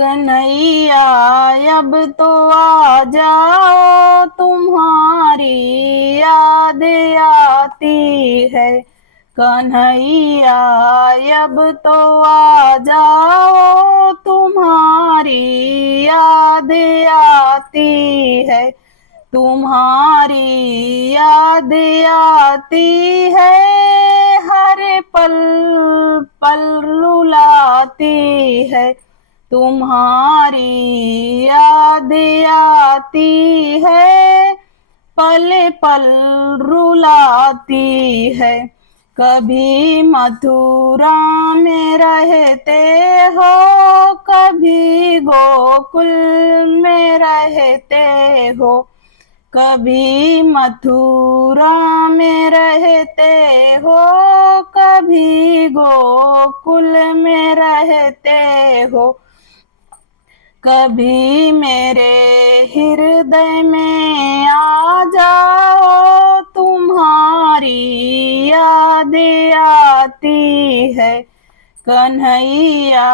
कन्हैया अब तो आ जाओ, तुम्हारी याद आती है। कन्हैया अब तो आ जाओ, तुम्हारी याद आती है। तुम्हारी याद आती है, हर पल पल रुलाती है। तुम्हारी याद आती है, पल पल रुलाती है। कभी मथुरा में रहते हो, कभी गोकुल में रहते हो। कभी मथुरा में रहते हो, कभी गोकुल में रहते हो। कभी मेरे हृदय में आ जाओ, तुम्हारी याद आती है। कन्हैया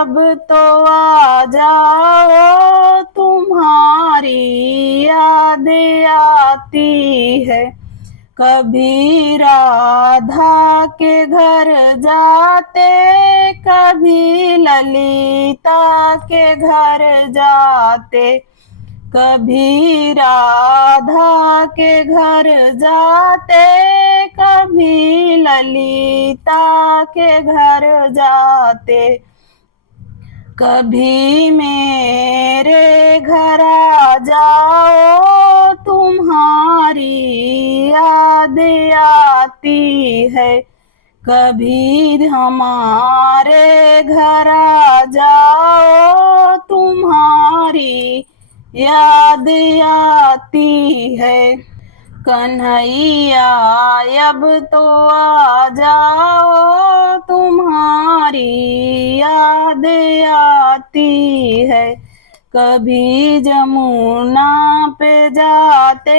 अब तो आ जाओ, तुम्हारी याद आती है। कभी राधा के घर जाते, कभी ललिता के घर जाते। कभी राधा के घर जाते, कभी ललिता के घर जाते। कभी मेरे घर आ जाओ, तुम्हारी याद आती है। कभी हमारे घर आ जाओ, तुम्हारी याद आती है। कन्हैया अब तो आ जाओ, तुम्हारी याद आती है। कभी जमुना पे जाते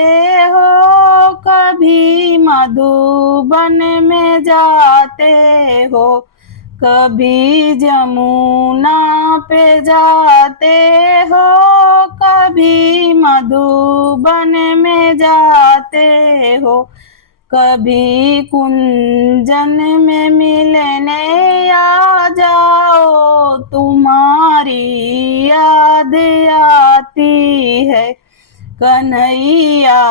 हो, कभी मधुबन में जाते हो। कभी जमुना पे जाते हो, कभी मधुबन में जाते हो। कभी कुंजन में मिलने आ जाओ, तुम्हारी याद आती है। कन्हैया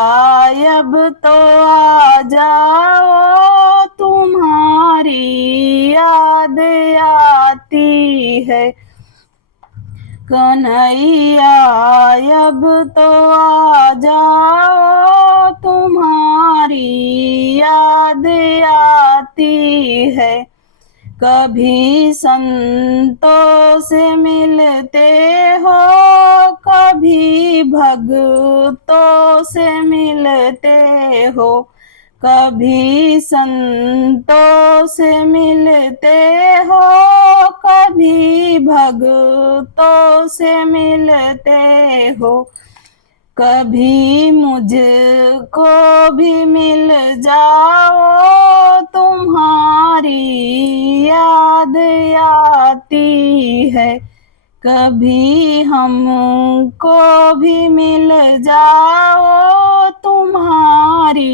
अब तो आ जाओ, तुम्हारी याद आती है। कन्हैया अब तो आ जाओ, तुम्हारी याद आती है। कभी संतों से मिलते हो, कभी भक्तों से मिलते हो। कभी संतों से मिलते हो, कभी भक्तों से मिलते हो। कभी मुझको भी मिल जाओ, तुम्हारी याद आती है। कभी हमको भी मिल जाओ, तुम्हारी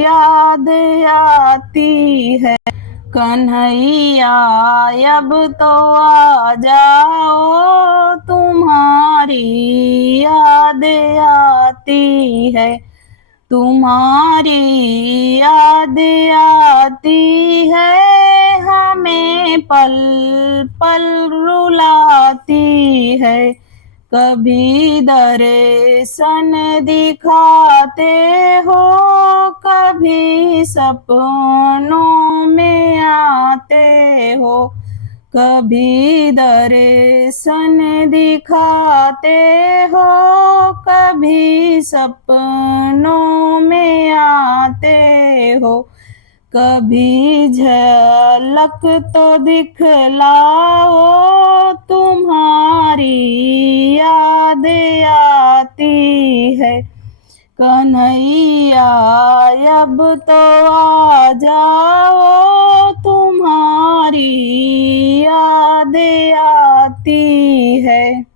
याद आती है। कन्हैया अब तो आ जाओ, तुम्हारी याद आती है। तुम्हारी याद आती है, हमें पल पल रुलाती है। कभी दर्शन दिखाते हो, कभी सपनों में आते हो। कभी दर्शन दिखाते हो, कभी सपनों में आते हो। कभी झलक तो दिखलाओ, तुम्हारी याद आती है। कन्हैया अब तो आ जाओ, तुम्हारी याद आती आती है।